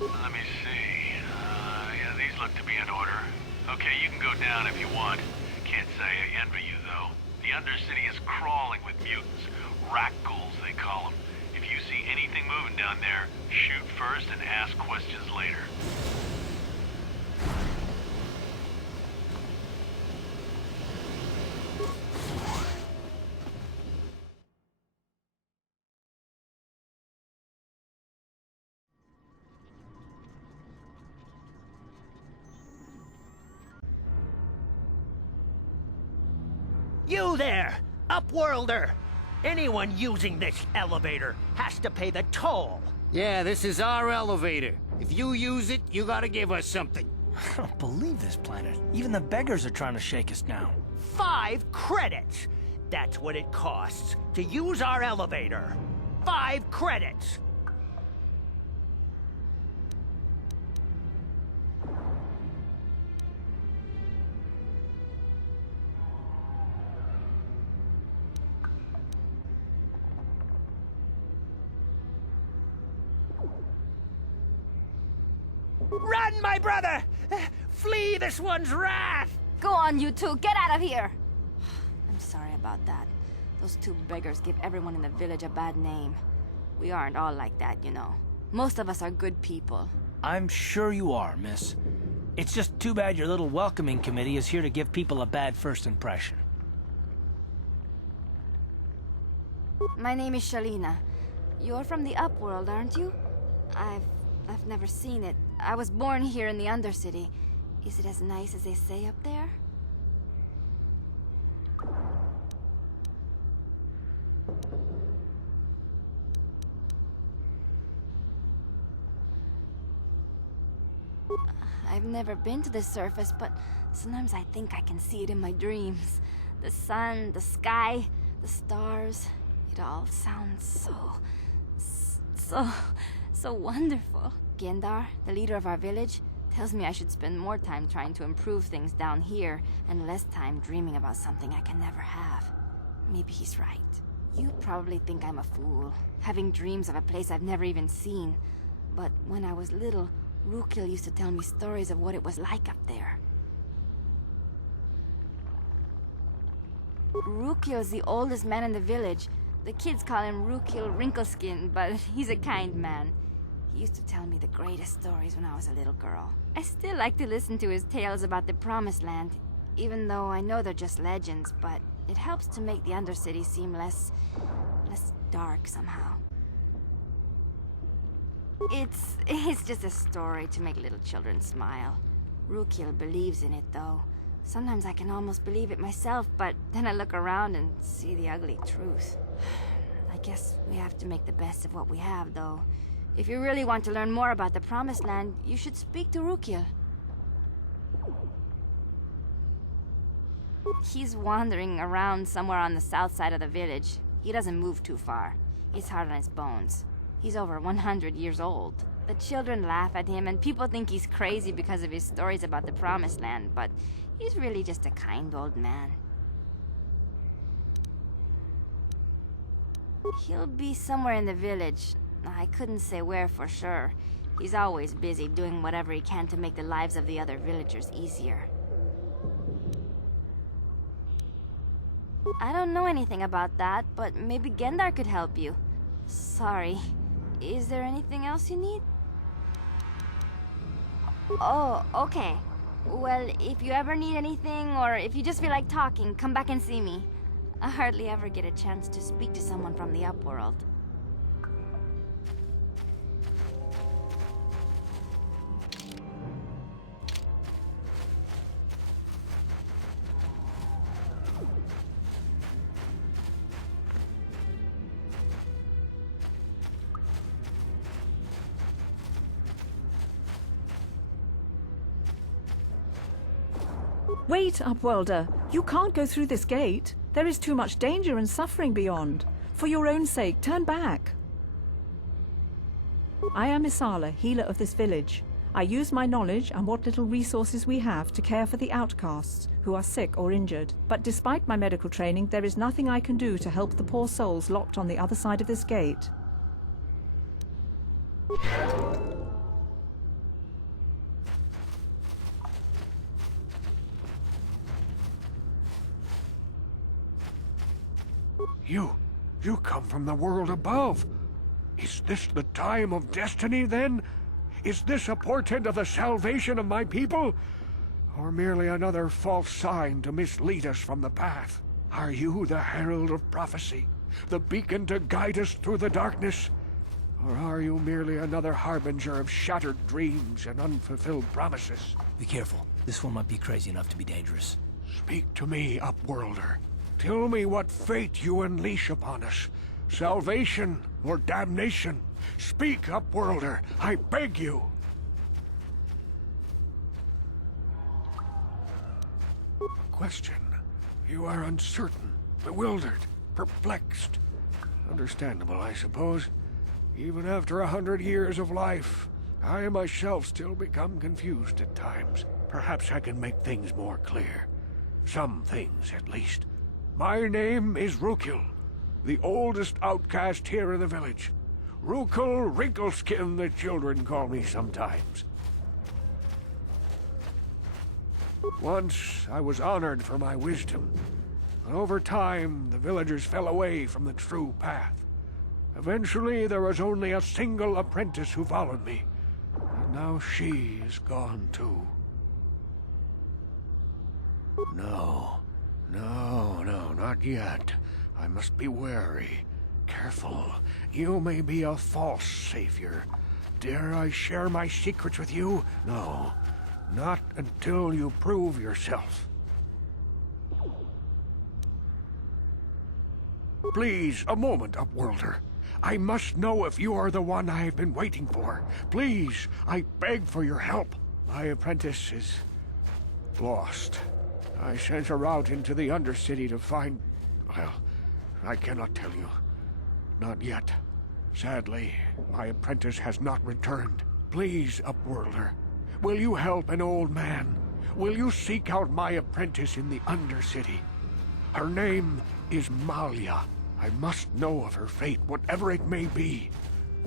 Let me see. Yeah, these look to be in order. Okay, you can go down if you want. Can't say I envy you, though. The Undercity is crawling with mutants. Rat ghouls, they call them. If you see anything moving down there, shoot first and ask questions later. You there, Upworlder! Anyone using this elevator has to pay the toll. Yeah, this is our elevator. If you use it, you gotta give us something. I don't believe this planet. Even the beggars are trying to shake us down. 5 credits! That's what it costs to use our elevator. 5 credits! Run, my brother! Flee this one's wrath! Go on, you two, get out of here! I'm sorry about that. Those 2 beggars give everyone in the village a bad name. We aren't all like that, you know. Most of us are good people. I'm sure you are, miss. It's just too bad your little welcoming committee is here to give people a bad first impression. My name is Shalina. You're from the Upworld, aren't you? I've never seen it. I was born here in the Undercity. Is it as nice as they say up there? I've never been to the surface, but sometimes I think I can see it in my dreams. The sun, the sky, the stars. It all sounds so wonderful. Gendar, the leader of our village, tells me I should spend more time trying to improve things down here and less time dreaming about something I can never have. Maybe he's right. You probably think I'm a fool, having dreams of a place I've never even seen. But when I was little, Rukil used to tell me stories of what it was like up there. Rukil's the oldest man in the village. The kids call him Rukil Wrinkleskin, but he's a kind man. He used to tell me the greatest stories when I was a little girl. I still like to listen to his tales about the Promised Land, even though I know they're just legends, but it helps to make the Undercity seem less dark somehow. It's just a story to make little children smile. Rukil believes in it, though. Sometimes I can almost believe it myself, but then I look around and see the ugly truth. I guess we have to make the best of what we have, though. If you really want to learn more about the Promised Land, you should speak to Rukil. He's wandering around somewhere on the south side of the village. He doesn't move too far. It's hard on his bones. He's over 100 years old. The children laugh at him, and people think he's crazy because of his stories about the Promised Land, but he's really just a kind old man. He'll be somewhere in the village. I couldn't say where for sure. He's always busy doing whatever he can to make the lives of the other villagers easier. I don't know anything about that, but maybe Gendar could help you. Sorry. Is there anything else you need? Oh, okay. Well, if you ever need anything, or if you just feel like talking, come back and see me. I hardly ever get a chance to speak to someone from the Upworld. Wait, Upworlder. You can't go through this gate. There is too much danger and suffering beyond. For your own sake, turn back. I am Isala, healer of this village. I use my knowledge and what little resources we have to care for the outcasts who are sick or injured. But despite my medical training, there is nothing I can do to help the poor souls locked on the other side of this gate. You come from the world above. Is this the time of destiny, then? Is this a portent of the salvation of my people? Or merely another false sign to mislead us from the path? Are you the herald of prophecy? The beacon to guide us through the darkness? Or are you merely another harbinger of shattered dreams and unfulfilled promises? Be careful. This one might be crazy enough to be dangerous. Speak to me, Upworlder. Tell me what fate you unleash upon us. Salvation or damnation? Speak, Upworlder, I beg you. Question. You are uncertain, bewildered, perplexed. Understandable, I suppose. Even after 100 years of life, I myself still become confused at times. Perhaps I can make things more clear. Some things, at least. My name is Rukil, the oldest outcast here in the village. Rukil Wrinkleskin, the children call me sometimes. Once I was honored for my wisdom, but over time the villagers fell away from the true path. Eventually there was only a single apprentice who followed me, and now she is gone too. No, not yet. I must be wary, careful. You may be a false savior. Dare I share my secrets with you? No, not until you prove yourself. Please, a moment, Upworlder. I must know if you are the one I have been waiting for. Please, I beg for your help. My apprentice is lost. I sent her out into the Undercity to find... well, I cannot tell you. Not yet. Sadly, my apprentice has not returned. Please, Upworlder, will you help an old man? Will you seek out my apprentice in the Undercity? Her name is Malia. I must know of her fate, whatever it may be.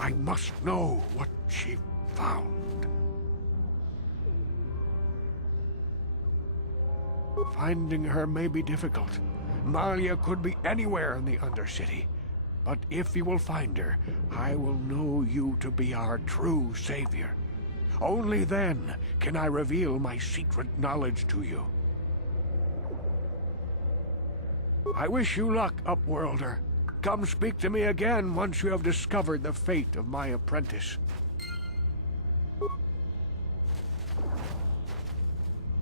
I must know what she found. Finding her may be difficult. Malia could be anywhere in the Undercity. But if you will find her, I will know you to be our true savior. Only then can I reveal my secret knowledge to you. I wish you luck, Upworlder. Come speak to me again once you have discovered the fate of my apprentice.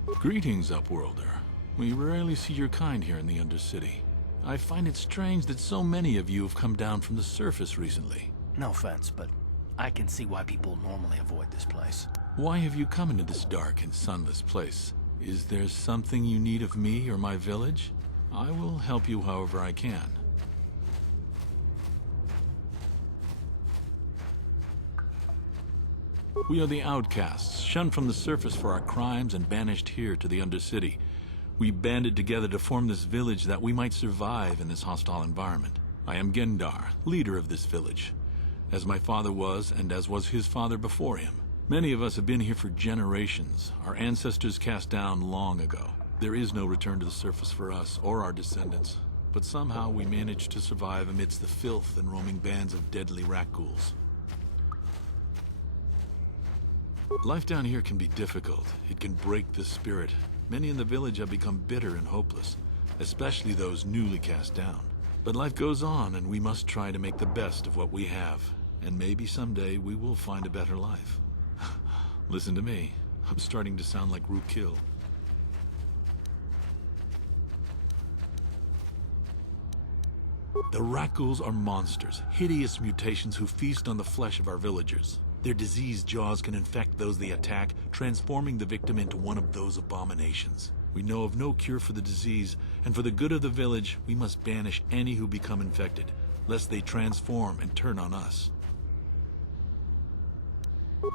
Greetings, Upworlder. We rarely see your kind here in the Undercity. I find it strange that so many of you have come down from the surface recently. No offense, but I can see why people normally avoid this place. Why have you come into this dark and sunless place? Is there something you need of me or my village? I will help you however I can. We are the outcasts, shunned from the surface for our crimes and banished here to the Undercity. We banded together to form this village that we might survive in this hostile environment. I am Gendar, leader of this village, as my father was and as was his father before him. Many of us have been here for generations, our ancestors cast down long ago. There is no return to the surface for us or our descendants, but somehow we managed to survive amidst the filth and roaming bands of deadly rat ghouls. Life down here can be difficult. It can break the spirit. Many in the village have become bitter and hopeless, especially those newly cast down. But life goes on, and we must try to make the best of what we have. And maybe someday we will find a better life. Listen to me. I'm starting to sound like Rukil. The rat ghouls are monsters, hideous mutations who feast on the flesh of our villagers. Their diseased jaws can infect those they attack, transforming the victim into one of those abominations. We know of no cure for the disease, and for the good of the village, we must banish any who become infected, lest they transform and turn on us.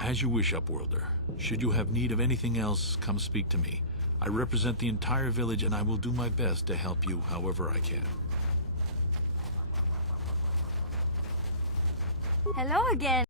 As you wish, Upworlder. Should you have need of anything else, come speak to me. I represent the entire village, and I will do my best to help you however I can. Hello again.